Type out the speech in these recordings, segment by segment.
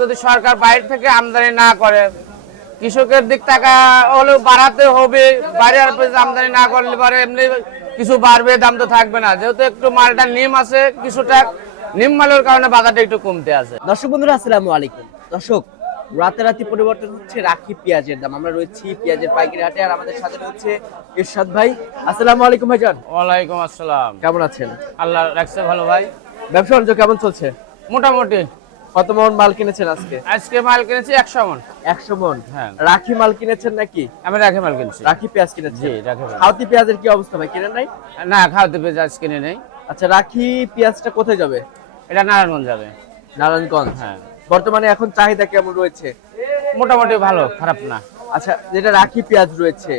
যদি সরকার বাইরে থেকে আমদানি না করে, কৃষকের দিক টাকা হলেও বাড়াতে হবে। বাইরে আমদানি না করলে পরে এমনি কিছু বাড়বে, দাম তো থাকবে না। যেহেতু একটু মালটা নিম আছে, কিছুটা নিম মালের কারণে বাজারটা একটু কমতে আছে। দর্শক বন্ধুরা আসসালামু আলাইকুম। দর্শক, রাতারাতি পরিবর্তন হচ্ছে রাখি পেঁয়াজের দাম। আমরা রয়েছি পেঁয়াজের পাইকারি হাটে, আর আমাদের সাথে রয়েছে ইরশাদ ভাই। আসসালামু আলাইকুম ভাইজান। ওয়ালাইকুম আসসালাম। কেমন আছেন? আল্লাহ রাখছে ভালো ভাই। ব্যবসা বাণিজ্য কেমন চলছে? মোটামুটি। কত মন মাল কিনেছেন আজকে? আজকে মাল কিনেছি 100 মন। 100 মন। হ্যাঁ। রাখি মাল কিনেছেন নাকি? আমি রাখি মাল কিনছি। রাখি পেঁয়াজ কিনেছেন? জি, রাখি মাল। খাওয়াতি পেঁয়াজের কি অবস্থা ভাই, কিনেন নাই? না, খাওয়াতে পেঁয়াজ আজ কিনে নেই। আচ্ছা, রাখি পেঁয়াজটা কোথায় যাবে? এটা নারায়ণগঞ্জ যাবে। নারায়ণগঞ্জ। হ্যাঁ। বর্তমানে এখন চাহিদা কেমন রয়েছে? মোটামুটি ভালো, খারাপ না। আচ্ছা, যেটা রাখি পেঁয়াজ রয়েছে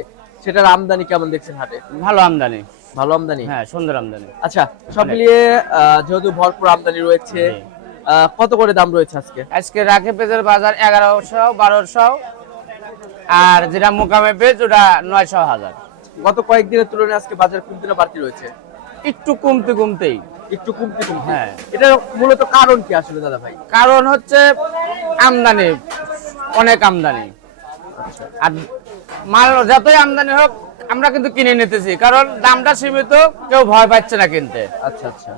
সেটার আমদানি কেমন দেখছেন হাটে? ভালো আমদানি। ভালো আমদানি? হ্যাঁ, সুন্দর আমদানি। আচ্ছা, সব মিলিয়ে যেহেতু ভরপুর আমদানি রয়েছে, কত করে দাম রয়েছে আজকে? আজকে রাখি পেঁয়াজের বাজার 1100, 1200, আর যেটা মোকামে পেঁয়াজ ওটা 900, 1000। গত কয়েকদিনের তুলনায় আজকে বাজার কমতে না বাড়তি রয়েছে? একটু কমতেই। একটু কমতে। হ্যাঁ। এটার মূলত কারণ কি আসলে দাদা ভাই? কারণ হচ্ছে আমদানি, অনেক আমদানি। আর মাল যতই আমদানি হোক আমরা কিন্তু কিনে নিতেছি, কারণ দামটা সীমিত, কেউ ভয় পাচ্ছে না কিনতে। আচ্ছা আচ্ছা।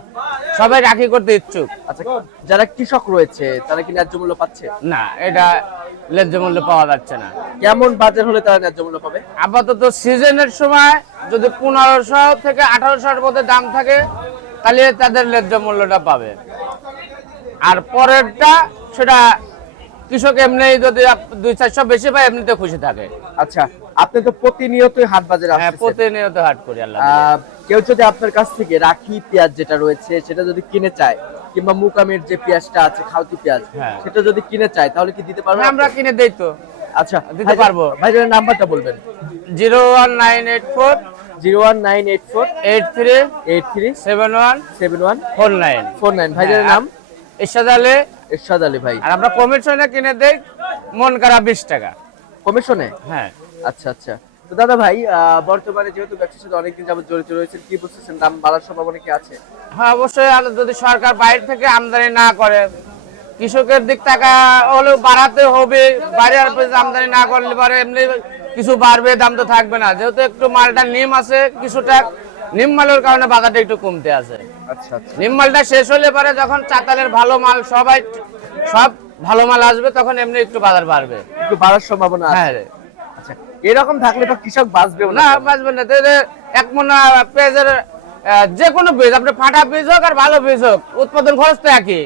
সবাই রাখি করতে ইচ্ছুক। আচ্ছা, যারা কৃষক রয়েছে তারা কি ন্যায্য মূল্য পাচ্ছে? না, এটা ন্যায্য মূল্য পাওয়া যাচ্ছে না। কেমন বাজার হলে তারা ন্যায্য মূল্য পাবে? আপাতত সিজনের সময় যদি 1500 থেকে 1800 এর মধ্যে দাম থাকে, তাহলে তাদের ন্যায্য মূল্যটা পাবে। আর পরেরটা সেটা কৃষক এমনি যদি 200-400 বেশি পায়, এমনিতে খুশি থাকে। আচ্ছা, আপনি তো প্রতিনিয়তই হাট বাজারে হ্যাঁ, আসছেন। প্রতিনিয়ত হাট করি আল্লাহ। কেউ যদি আপনার কাছ থেকে রাখি পেঁয়াজ যেটা রয়েছে সেটা যদি কিনে চায়, কিংবা মুকামের যে পেঁয়াজটা আছে খাওতি পেঁয়াজ, হ্যাঁ, সেটা যদি কিনে চায় তাহলে কি দিতে পারবেন? আমরা কিনে দেই তো। আচ্ছা, দিতে পারবো। ভাইজানের নাম্বারটা বলবেন। 01984 01984 83 83 71 71 49 49। ভাইজানের নাম? ইরশাদ আলী। ইরশাদ আলী ভাই। আর আমরা কমিশনে কিনে দেই, মন করা 20 টাকা কমিশনে? হ্যাঁ। আচ্ছা আচ্ছা। তো দাদা ভাই, বর্তমানে যেহেতু ব্যবসার সাথে অনেকদিন যাবত জড়িত রয়েছেন, কি বুঝতেছেন দাম বাড়ার সম্ভাবনা কি আছে? হ্যাঁ, অবশ্যই। আর যদি সরকার বাইরে থেকে আমদানি না করে, কৃষকের দিক টাকা হলেও বাড়াতে হবে। বাইরে আমদানি না করলে পরে এমনি কিছু বাড়বে, দাম তো থাকবে না। যেহেতু একটু মালটা নিম আছে, কিছুটা নিম মালের কারণে বাজারটা একটু কমতে আছে। আচ্ছা আচ্ছা। নিম মালটা শেষ হলে পরে যখন চাতালের ভালো মাল সব ভালো মাল আসবে, তখন এমনি একটু বাজার বাড়বে, একটু বাড়ার সম্ভাবনা আছে। হ্যাঁ। আচ্ছা, এরকম থাকলে তো কৃষক বাঁচবে না, বাঁচবে না। এক মন পেঁয়াজের যে কোনো বীজ, আপনি ফাটা বীজ হোক আর ভালো বীজ হোক, উৎপাদন খরচ তো একই।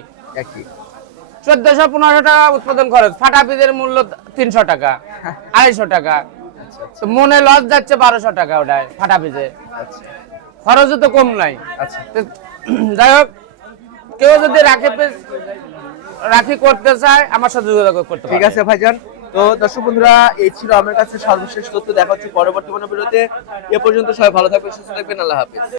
1400-1500 টাকা উৎপাদন খরচ। ফাটা বীজের মূল্য 300 টাকা, 250 টাকা। তো মনে লস যাচ্ছে 1200 টাকা ওটায় ফাটা বীজে। খরচও তো কম নাই। আচ্ছা। যাই হোক, কেউ যদি রাখি করতে চায়, আমার সাথে যোগাযোগ করতে পারে। ঠিক আছে ভাইজান। তো দর্শক বন্ধুরা, এই ছিল আমার কাছে সর্বশেষ তথ্য। দেখা হচ্ছে পরবর্তী কোনো ভিডিওতে। এ পর্যন্ত সবাই ভালো থাকবেন, সুস্থ থাকবেন। আল্লাহ হাফেজ।